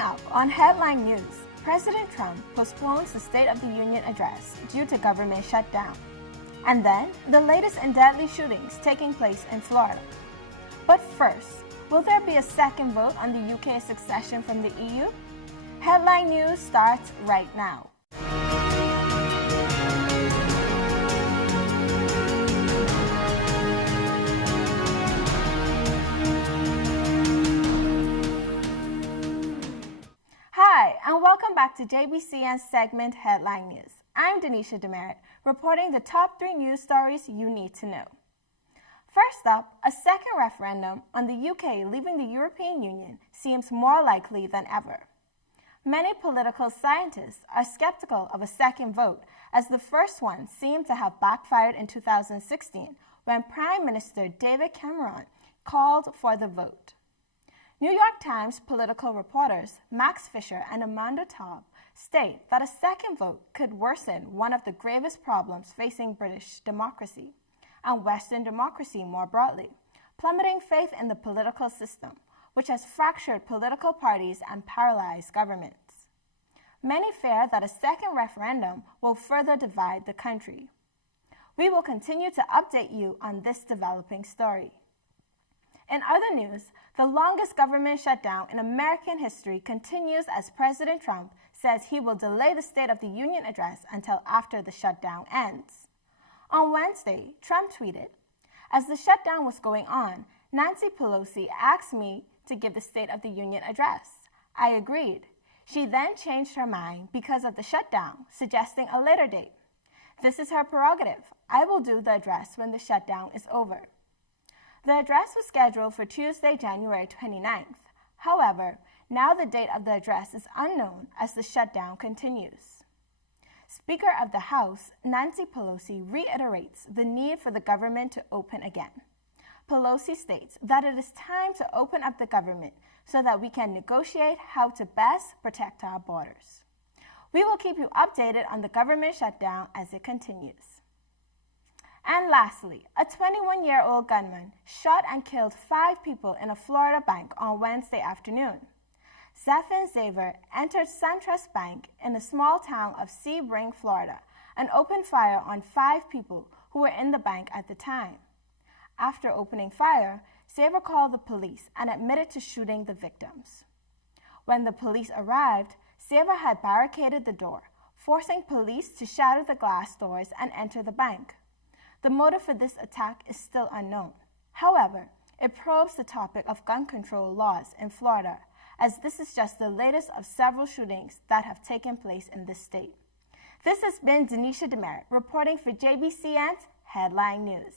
up on headline news, President Trump postpones the State of the Union address due to government shutdown. And then, the latest in deadly shootings taking place in Florida. But first, will there be a second vote on the UK's succession from the EU? Headline news starts right now. Hi, and welcome back to JBCN's segment Headline News. I'm Denisha Demerit, reporting the top 3 news stories you need to know. First up, a second referendum on the UK leaving the European Union seems more likely than ever. Many political scientists are skeptical of a second vote, as the first one seemed to have backfired in 2016 when Prime Minister David Cameron called for the vote. New York Times political reporters Max Fisher and Amanda Taub state that a second vote could worsen one of the gravest problems facing British democracy and Western democracy more broadly, plummeting faith in the political system, which has fractured political parties and paralyzed governments. Many fear that a second referendum will further divide the country. We will continue to update you on this developing story. In other news, the longest government shutdown in American history continues as President Trump says he will delay the State of the Union address until after the shutdown ends. On Wednesday, Trump tweeted, "As the shutdown was going on, Nancy Pelosi asked me to give the State of the Union address. I agreed. She then changed her mind because of the shutdown, suggesting a later date. This is her prerogative. I will do the address when the shutdown is over." The address was scheduled for Tuesday, January 29th. However, now the date of the address is unknown as the shutdown continues. Speaker of the House, Nancy Pelosi, reiterates the need for the government to open again. Pelosi states that it is time to open up the government so that we can negotiate how to best protect our borders. We will keep you updated on the government shutdown as it continues. And lastly, a 21-year-old gunman shot and killed 5 people in a Florida bank on Wednesday afternoon. Zafin Zaver entered SunTrust Bank in the small town of Sebring, Florida, and opened fire on 5 people who were in the bank at the time. After opening fire, Zaver called the police and admitted to shooting the victims. When the police arrived, Zaver had barricaded the door, forcing police to shatter the glass doors and enter the bank. The motive for this attack is still unknown. However, it probes the topic of gun control laws in Florida, as this is just the latest of several shootings that have taken place in this state. This has been Denisha Demerit reporting for JBCN's Headline News.